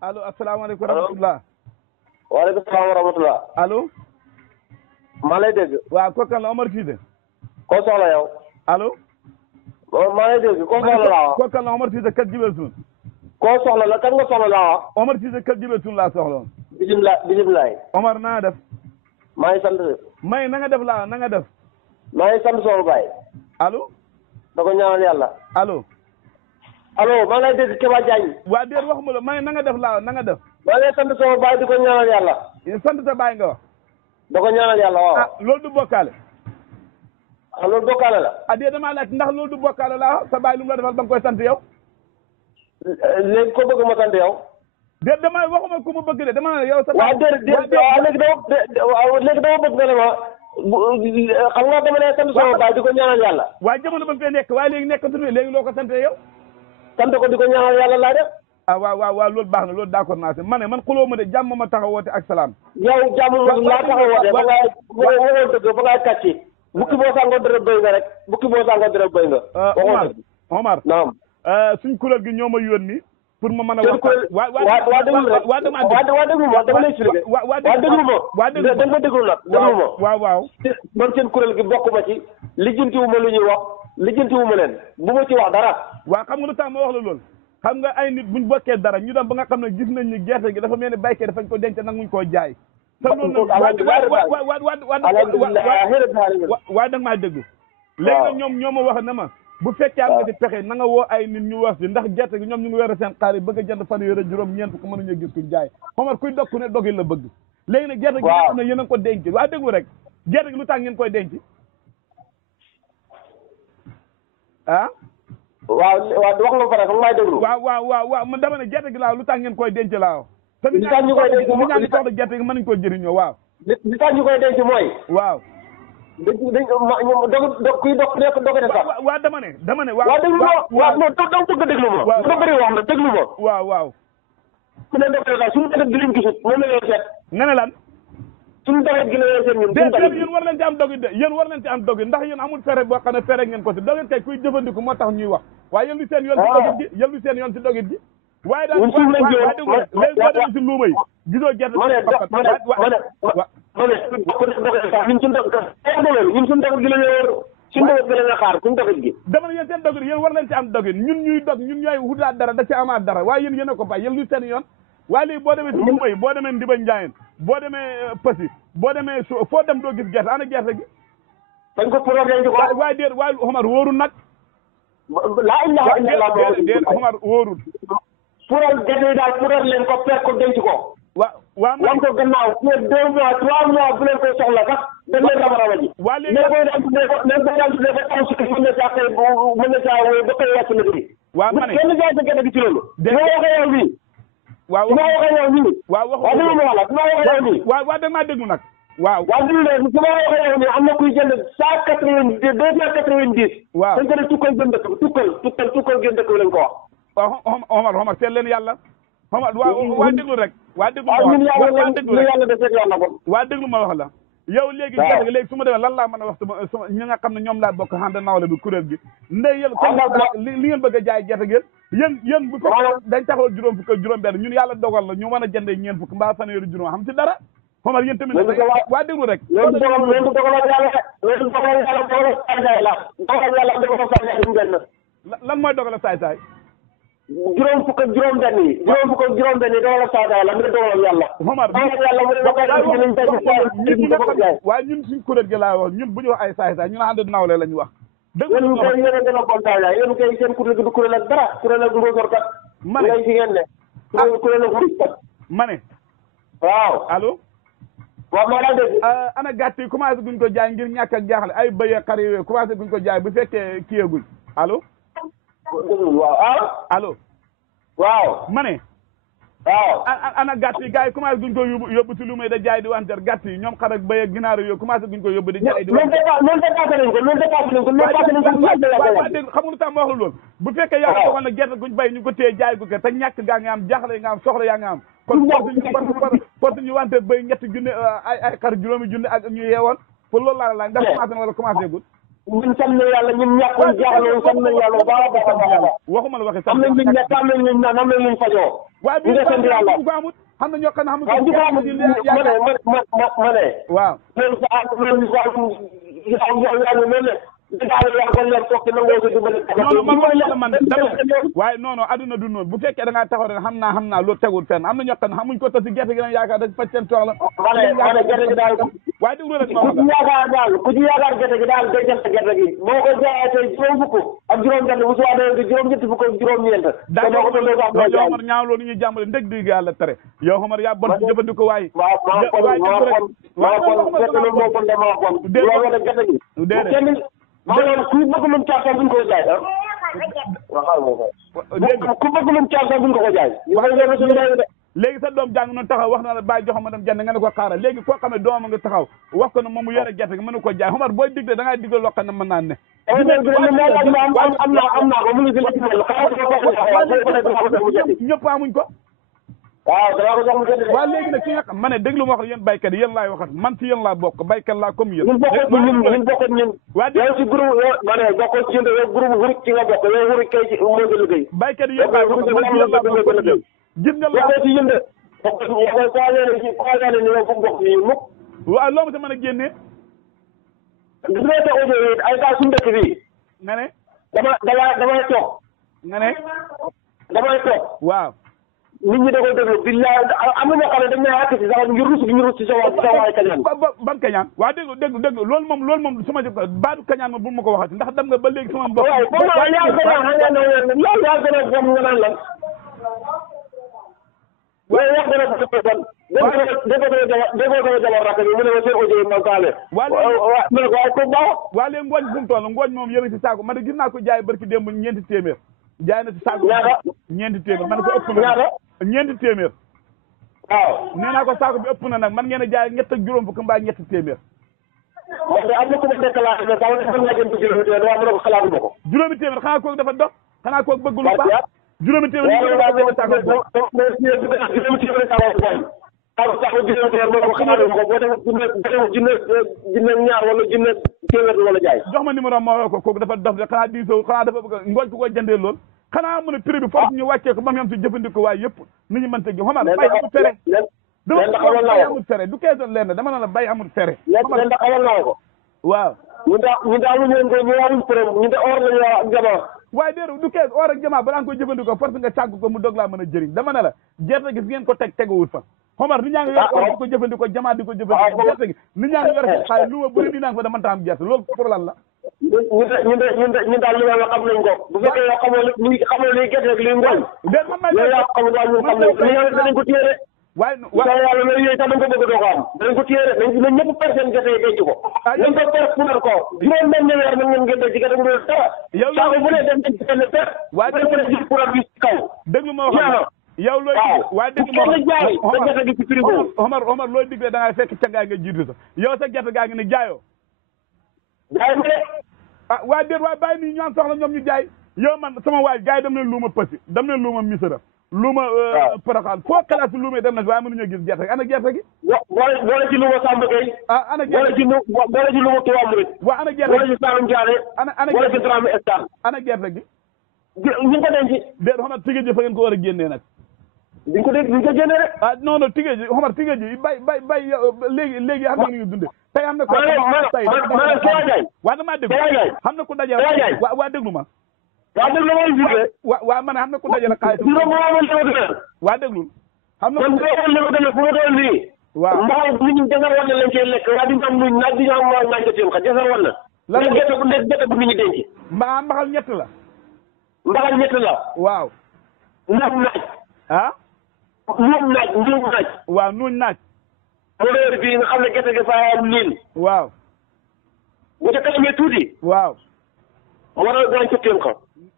allo asalaamaaleykum wa rahmatulah. waaleykum salaam wa rahmatulah. allo. maa lay dégg. waaw kooku kan la Omar Cissé. koo soxla yow. allo. maa lay dégg koo soxla laa wax. kooku kan la Omar Cissé kat jibel suun. koo soxla la kan nga soxla laa wax. Omar Cissé kat jibel suun laa soxla woon. bisimilah. Omar na nga def. maa ngi sant. may na nga def laa na nga def. maa ngi sant sama baay. allo. da ko ñaanal yàlla. allo. allo maa ngi lay dégg Keba Diagne. waa déet waxuma la may na nga def laa na nga def. maa ngi sant sama baay di ko ñaanal yàlla. sant sa baay nga wax. da ko ñaanal yàlla waaw. ah loolu du bokkaale. ah loolu bokkaale la. ah déet damaa laaj ndax loolu du bokkaale laa sa baay lu mu la defal ba nga koy sant yow. léegi ko bëgg ma sant yow. déet damay waxuma ku mu bëgg de dama ne yow. sa waaw déedéet léegi dama bëgg nga ne ma xam nga dama ne sant sama baay di ko ñaanal yàlla. waaye jamono ba mu fee nekk waaye léegi nekkatu fi léegi loo ko santee yow. sant ko di ko ñaanal yàlla laa def. ah waaw loolu baax na loolu d'accord naa si ma ne man xuloo ma de jàmm ma taxaw woote ak salaam. yow jàmm laa taxaw woote ba ngaa waxoon dëgg ba ngaa kàcci bukki boo sàngoo dërëb béy nga rek bukki boo sàngoo dërëb béy nga. Omar naam. suñ kuréel gi ñoo ma yónni pour ma mën a wax. waa déglu rek waa déglu ma dama lay expliqué. waa déglu ma. waa déglu ma da nga déglu nag déglu ma. waaw. man seen kuréel gi bokk ma ci lijjantiwu ma lu ñuy wax lijjantiwu ma leen bu ma ci wax dara. waaw xam nga lu tax ma wax la loolu. xam nga ay nit buñ bokkee dara ñu dem ba nga xam ne gis nañ ni gerte gi dafa mel ni baykat dafañ ko denc nag muñ koo jaay. te loolu waa da nga maa déglu. léegi nag ñoom ñoo ma wax ne ma bu fekkee am nga ci pexe na nga woo ay nit ñu wax si ndax gerte gi ñoom ñu ngi wér seen xaar yi bëgg a jënd fan yore juróom ñeent ko mënuñu gis kuñ jaay Omar kuy dog ku ne dogi la bëgg léegi nag gerte gi nga xam ne yéen a ko denc waa déglu rek gerte gi lu tax ngeen koy denc ah waaw wax nga pare xam may déglu waaw man dama ne gerte gi laaw lu tax ngeen koy denc laaw te li tax ñu koy denc ñu ñaa ngi soxla gerte gi mën nañu koo jëriñoo waaw li tax ñu koy denc mooy waaw kuy dog nekk doge de sax waaw dama ne waaw déglu ma waaw non dama bëgg a déglu ma nga bëri wax na déglu ma waaw su ne doge de sax suñu doget gi lañ gisut moom la leen seet nga ne lan suñu doget gi la leen seet ñun yéen war leen ci am dogit de yéen war leen ci am dogit ndax yéen amul fere boo xam ne fere ngeen ko si dogit kay kuy jëfandiku moo tax ñuy wax waaye yéen lu seen yoon si dogit gi yéen lu seen yoon si dogit gi waaye daal léegi boo demee si luuma yi gisoo gerte ma ne ñun suñu doget gi la ñu suñu doget gi la ñu xaar suñu doget gi dama ne yéen seen dogit yéen war leen ci am dogit ñun ñuy dog ñun ñooy wutaat dara da ci amaat dara waaye yéen yéen a ko bàyyi yéen lu seen yoon waaye léegi boo demee si luuma yi boo demee Ndiba Njaayeen boo demee Passy boo demee foo dem doo gis gerte ana gerte gi dañ ko pour denc ko waaye déet waaye Omar wóorul nag laa ilaha illallah déet Omar wóorul pural gerte yi daal pural leen ko per ko denc ko waaw wan ko gannaaw pour 2 mois 3 mois bu leen koy soxla sax dañ leen raba ji waa léegi mais booy daan tuddee ko taw si mën na saa koy mën na saa wooy ba koy wàcc na bi waaw ma ne kenn jaay sa gerte gi ci loolu su ma waxee yow nii waaw su ma waxee yow nii waaw waaw déglu ma wax la su ma waxee yow nii waaw da maa déglu nag waaw déglu leen su ma waxee yow nii am na kuy jënd 190 290 waaw dañ ko ne tukkal gën dëkk tukkal gën dëkk bi lañ ko wax waaw Omar seet leen yàlla Omar waa déglu rek waa déglu waaw ñun yàlla defee yàlla ko waa déglu ma wax la yow léegi gerte gi léegi su ma demee lan laa mën a wax sama ñi nga xam ne ñoom laa bokk xanda nawle bi kuréel gi ndey yéen li ngeen bëgg a jaay gerte gi yéen bu ko dañ taxawal juróom fukk juróom benn ñun yàlla dogal la ñu mën a jëndee ñeen fukk mbaa fanweeri juróom xam si dara Omar yéen tamit waa déglu rek loolu dogal yàlla lan mooy dogal saay-saay juróom fukk ak juróom benn yi dogal saay-saay la mu ne dogal yàlla Omar waaye ñun suñ kuréel gi laa wax ñun bu ñu wax ay saay-saay ñu ànd nawle la ñu wax yéen kay yéen a gën a bon saay-saay yéen kay seen kuréel gi du kuréel ak dara kuréel ak mbóosor kat ma ne ngay ci ngeen ne kuréel ak mbóos kat ma ne waaw allo waaw maa laa dégg ana gàtt yi commencé guñ ko jaay ngir ñàkk ak jaaxle ay bëy xar yooyu commencé guñ ko jaay bu fekkee kiyeeguñ allo waaw allo waaw ma ne waaw ana gàtt yi gars yi commencé guñ ko yóbbu si lu muy da jaay di wanteer gàtt yi ñoom xar ak bëy ak ginaar yooyu commencé guñ ko yóbbu di jaay di wanteer loolu dépassé nañ ko dégg xam nga lu tax ma wax la loolu bu fekkee yàlla doxoon na gerte guñ bay ñu ko téye jaay gu ko te ñàkk gaa nga am jaaxle nga am soxla yaa nga am kon porte ñu wanteer bëy ñetti junne ay xar juróomi junne ak ñu yeewoon pour loolu laa la laaj ndax commencé na wala commencé gul ñun sant nañ yàlla ñun ñàkkoon jaaxle sant nañ yàlla bu baax a baax a baax waxuma la waxee am nañ luñ nekk am nañ luñ naan am nañ luñ fajoo waaye bi ko amut xam na ñoo xam ne xamul waaw waaw waaye non non adduna du noonu bu fekkee da ngaa taxaw rek xam naa loolu tegul fenn am na ñoo xam ne xamuñ ko tasi gerte gi lañ yaakaar dañ faj seen soxla gerte gi daal waaye déglu rek ku ci yaakaar gerte gi daal dencal sa gerte gi moo ko jaayee tey juróom fukk ak juróom ñett bu suwaadee juróom ñetti fukk ak juróom ñeent yow Omar ñaaw loolu ñuy jàmbale ndég di yàlla tere yow Omar yaa bon ci jëfandikoo waaye maanaam ku bëgg lum caaf sax duñ ko jaay ku bëgg lum caaf sax duñ ko jaay léegi sa doom jàng noonu taxaw wax na la bàyyi jox ma dem jënd nga ne ko xaaral léegi koo xam ne doomam nga taxaw wax ko ne moom mu yore gerte gi mënu ko jaay Omar booy digle da ngay digle loo xam ne mën naa ne am naa ko mu ngi ñëpp amuñ ko waaw danaa ko jox mu jënd waaw léegi nag ki nga xam ma ne déglu ma wax yéen baykat yi yéen laay waxat man ci yéen laa bokk baykat laa comme yéen ñun bokk ñun yow ci groupe ma ne bokk ci yow groupe wurik ci nga bokk yow wurik kay ci moo gën liggéey baykat yi yéen laay bokk man ci yéen laa bokk gis nga la ci yënd ko ni yow fu bokk yi mukk waaw loo ma sa mën a génnee gis nga te audio yi ay kaa suñu dëkk bi nga ne damay toog nga ne damay toog waaw nit ñi da koy déglu billaay am na ñoo xam ne dañ may àkk si sax ngir rus ci sa waay kañaan ban kañaan waaw déglu loolu moom su ma jëf baatu kañaan moom bu ma ko waxati ndax dem nga ba léegi sama mbokk waaw comme yaa gën a bon nga naan lan waaye yaa gën a bon déggoo sama jabar rakk bi mu ne ma seen audio yi man taale mu ne ko waaye ko baax waa léegi ngooñ fu mu toll ngooñ moom yëngi si saako ma de gis naa ko jaay barki démb ñeenti téeméer jaay na si saako ñeenti téeméer man ko ëpp na ñeenti téeméer waaw nee naa ko saako bi ëpp na nag man ngeen a jaay ñett ak juróom fukk mbaa ñetti téeméer wax am na ku ma déclaré ne sax dafa laajeen bu juróomi téeméer waaw mu ne ko xalaatuma ko juróomi téeméer xanaa kooku dafa dox xanaa kooku bëgg lu baax juróomi téeméer juróomi junne ñaar wala junne téeméer wala jaay jox ma numéro ma ko kooku dafa dof de xanaa diisoo xanaa dafa bëgg ngooñ ku ko jëndee lool xanaa mu ne prix bi foofu ñu wàccee ko ba mu yem si jëfandikoo waaye yëpp nit ñi mënta gi xamaa bay amul fere bay amul fere du keesoon leen dama ne la bay amul fere leen da xamal naa ko waaw ñun daal ñu leen ko ñu amuñ problème ñu de or lañu ak jamaa waaye déeru du kees or ak jamaa balaa nga koy jëfandikoo force nga càgg ko mu dog laa mën a jëriñ dama ne la gerte gi fi ngeen ko teguwut fa Omar nit ñaa ngi yor or di ko jëfandikoo jamaa di ko jëfandikoo gerte gi nit ñaa ngi yor si xaalis lu ma bëri nii naa nga fa dama taam gerte loolu pour lan la ñun daal li nga xam nañ ko bu fekkee yow xamoo li gerte ak li ngooñ yow yaa xamul daal ñun xam nañ li danañ ko téere waaye yàlla loolu yooyu sax dañ ko bëgg doo ko am danañ ko téere nañ ñëpp personne gerte yi denc ko nañ ko per puudar ko juróom benn weer nag ngeen ngeen denc gerte ngu dara saako bu ne dem denc benn per ci puudar bi ci kaw déglu ma wax yow looy waaye dégg ma jaay sa gerte gi ci frigo Omar looy digle da ngay fekk cangaay nga jiitu sax yow sa gerte gaa ngi ne jaayoo jaay ma de waaye déet waaye bàyyi nii ñu am soxla ñoom ñu jaay yow man sama waay gars yi dem leen luuma pësi dem leen luuma misara luuma Porokhane foo xalaat si luuma yi dem na si waaye mënuñoo gis gerte gi ana gerte gi boole ci luuma Samba Gueye ana gerte boole ci luuma Touba Mouride waaw ana gerte boole ci Saloum Diané ana boole ci Dramé Escale ana gerte gi ñu ngi ko denc déet Omar tigé ji fa ngeen ko war a génnee nag duñ ko génnee rek non non tigé ji Omar tigé ji bay léegi xam nga ni ñu dunde tey am na ko maanaam Sowa Ndiaye waa damaa déglu xam na ku dajale waa déglu ma waa déglu ma jiite waa man xam na ku dajale xaalis waa déglul xam na man dama fu ma doon nii waaw mbaxal nit ñi jasar wan na lañ cee lekk waa di am luñ naaj di am waa naaj jotee xa jasar wan na lan gerte bu nit ñi denc mbaxal ñett la mbaxal ñett la waaw nuum naaj waaw nuuñ naaj modèle bii nga xam ne gerte gi fa am niin waaw bu ca kanamee tuuti waaw moo tax gaañ ca tënk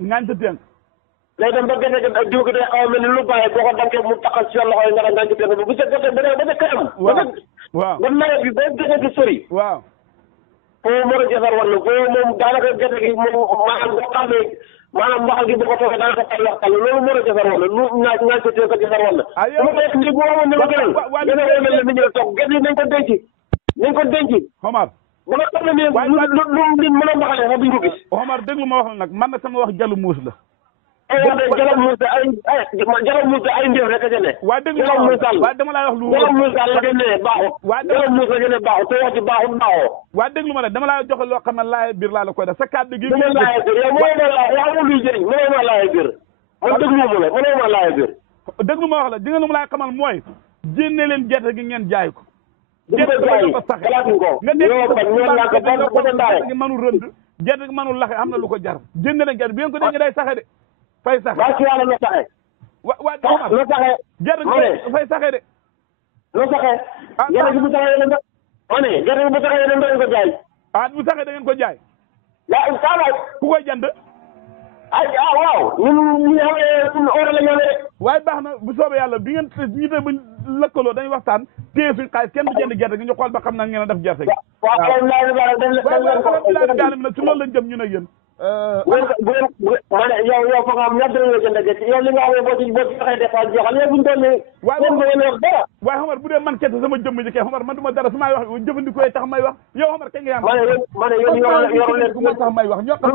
ngaañ ca tënk day dem ba gerte gi diw gi day xaw a mel ni lu bàyyi boo ko dankee mu taxal si sa loxo yi nga daan ngaañ ca tënk bu ca gerte ba ca kanam waaw ba nawet bi ba gerte gi sori waaw foofu moo a jasar war na foofu moom daanaka gerte gi moom maanaam boo xam ne maanaam mbaxal gi bu ko toogee daanaka fay waxtaan loolu moo a jasar war na nu ñaañ ca tënk jasar war na dama ko yegg nii bu amoon ni ma gënal gën a mel ne nit ñi la toog gerte yi nañ ko denc Omar ba nga xam ne nii lu mën a mbaxalee sax duñ ko gis Omar déglu ma wax la nag man na sama wax jalu muus la Jalam Moussa Jalam Moussa ay ndéef rek a ca ne. waa dégg nga waa dama laa wax lu Jalam Moussa la gën ne baaxut. Jalam Moussa gën ne baaxut te wax ci baaxut baaxoo. waa déglu ma la dama laa joxe loo xam ne laay biir laa la koy def sa kàddu gi. dama laay biir yow mënoo ma luy jëriñ mënoo ma laay biir. man déglu ma la mënoo ma laay biir. déglu ma wax la di nga lu ma laay xamal mooy génne leen gerte gi ngeen jaay ko. gerte gi ko saxe nga gerte gi mënul rënd gerte gi mënul laxe am na lu ko jar génne leen gerte bi ngeen ko dégg day saxe de fay saxe waa ci yàlla na saxe waa na saxe gerte gi fay saxe de na saxe gerte gi bu saxe yéen ma ne gerte gi bu saxe yéen da ngeen ko jaay bu saxe da ngeen ko jaay yaa saabay ku koy jënd waaw ñun xam ne ore la ñoo rek waaye baax na bu soobee yàlla bi ngeen ñu te buñ lëkkaloo dañuy waxtaan téye suñ xaalis kenn du jënd gerte gi ñu xool ba xam na ngeen a def gerte gi waaw nag su loolu lañ jëm ñu ne yéen ma ne yow fa nga am ñaar dërëm nga jënd gerte yow li nga xam ne boo ci joxee dépense jeexal yow buñu toll nii waaye Omar bu dee man kese sama jëmm ji kay Omar man du ma dara su may wax jëfandikoo tax may wax yow Omar kañ nga yam ma ne yéen yor leen ku ma tax may wax ñoo xam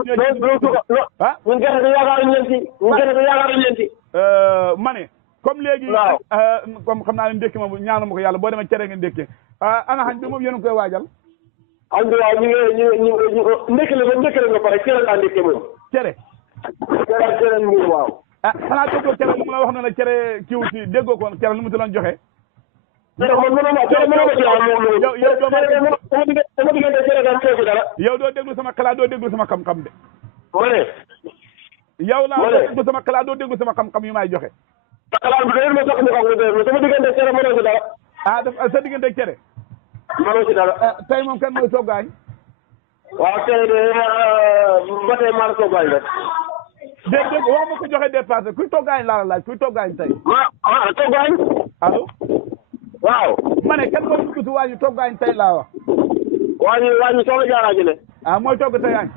ñun gerte gi yaakaaruñu leen ci ñun gerte gi yaakaaruñu leen ci ma ne comme léegi comme xam naa ne ndékki moom ñaanu ma ko yàlla boo demee cere nga ndékkee ana xañ bi moom yéen a koy waajal xam nga waaw ñu ndékki la nga pare cere laa ndékkee moom cere waaw xanaa déggoo cere lu mu la wax ne la cere kiw ci déggoo ko cere lu mu ci doon joxe yow doo déglu sama xalaat doo déglu sama xam-xam de yow laa déglu sama xalaat doo déglu sama xam-xam yu may joxe xalaat bi doyul ma sax ñu xam sama diggante cere mënoo ci dara daf sa diggante cere mënoo ci dara tey moom kan mooy soggaañ waaw tey de ba tey maa soggaañ rek dégg wax ma ko joxe dépassé kuy toggaañ laa la laaj kuy toggaañ tey toggaañ allo waaw ma ne kan moo dugg si waañu toggaañ tey laa wax waañu soxla jaaraa ji ne mooy togg tey añ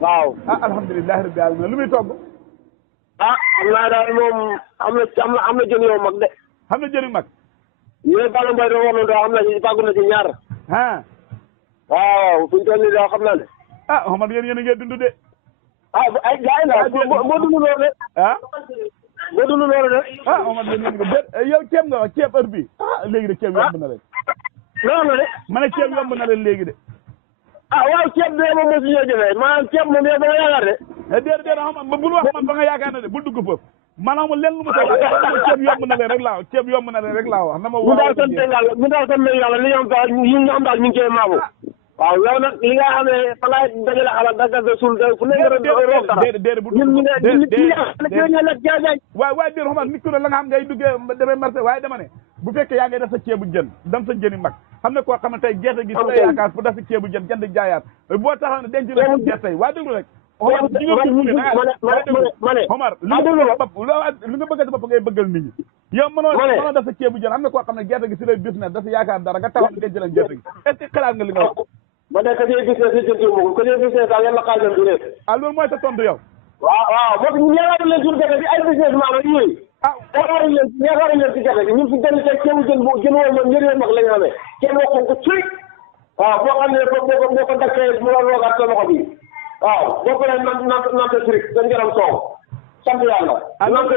waaw alhamdulilah rabbil alamin lu muy togg xam naa daal moom am na jën yoo mag de xam na jën yu mag yéen Balla Mbaye do wax na am na fàggu na ci ñaar waaw fu ñu toll nii daal xam naa ne Omar yéen a ngi dund de ay jaay la boo dund loolu de boo dund loolu de Omar yéen nga déet yow ceeb nga wax ceeb heure bi léegi de ceeb yomb na leen non non de ma ne ceeb yomb na leen léegi de waaw ceeb de moom mosu ñoo jëfee maanaam ceeb moom yow ba nga yaakaar de déedéet xam bul wax man ba nga yaakaar ne de bul dugg foofu maanaam lenn lu ma ceeb yomb na leen rek laa wax ceeb yomb na leen rek laa wax na ma ñu daal sant yàlla ñu daal sant yàlla li ñu am daal ñu ngi koy maamu waaw yow nag li nga xam ne fa laay dajale xalaat daggal suul fu nekk roog dara ñun lekk jaay waaye déer xamal nit ku ne la nga xam ngay duggee demee marché waaye dama ne bu fekkee yaa ngay def sa ceebu jën dem sa jëni mag xam ne koo xam ne tey gerte gi sa yaakaar pour def sa ceebu jën jënd jaayaat boo taxaw ne denc na gerte yi waa déglu rek Omar li nga bëgg sa bopp ngay bëggal nit ñi yow mënoo def sa ceebu jën am na koo xam ne gerte gi si lay business dafa yaakaar dara nga taxaw denc leen gerte gi est-ce que xalaat nga li nga wax ma ne ka ñuy business yi jënti mo ko ñuy business daal yàlla xaajal du ne loolu mooy sa tontu yow waaw moo ñu yaakaaru leen suñu gerte bi ay business maanaam yooyu yaakaaru leen si gerte gi ñun fi jënd tey ceebu jën woo moom njëriñ mag la ñu xamee ceeb woo ko cuy waaw boo xam ne boo ko dakkee mu la roogaat sa loxo bi waaw boo ko leen nante tric dañ jaram soow sant yàlla nante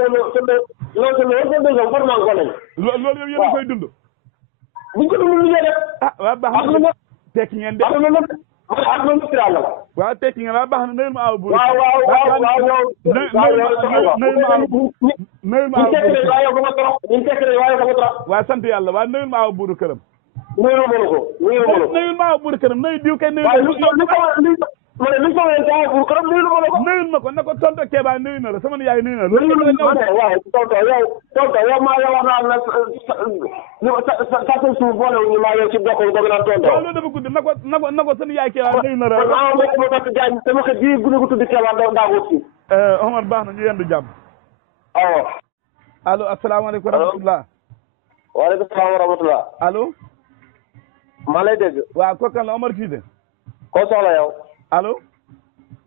loolu forment ko nañ loolu yow yéen a koy dund buñ ko dund lu ñuy def waaw baax na tekki ngeen de waaw tekki ngeen waaw baax na nuyul ma aw buur waaw sant yàlla waaw nuyul ma aw buuru këram nuyul ma aw buuru këram nuyu diw kay nuyul ma ne li ko wéyal saa pour këram nuyu ma la ko. nuyul ma ko ne ko tonto Kéba nuyu na la sama yaay nuyu na la. waaw tonto yow maa yow wax naa la sa suuf boolewuñu maa yow ci bokk bëgg naa tonto. waaw loolu dafa gudd na ko seen yaay Kéba nuyu na la. waaw ma ko jaay sama kër bii gune ko tuddi Kéba daa wut si. Omar baax na ñu yendu jàmm. waaw. allo asalaamaaleykum wa rahmatulah. waaleykum salaam wa rahmatulah. allo. maa lay dégg. waaw kooku kan la Omar Cissé. koo soxla yow. allo.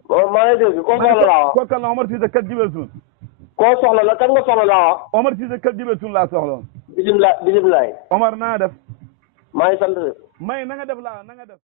maa lay dégg koo soxla laa wax. kooku kan la Omar Cissé kat jibel suun. koo soxla la kan nga soxla laa wax. Omar Cissé kat jibel suun laa soxla woon. bisimilah. Omar na nga def. maa ngi sant. may na nga def laa na nga def.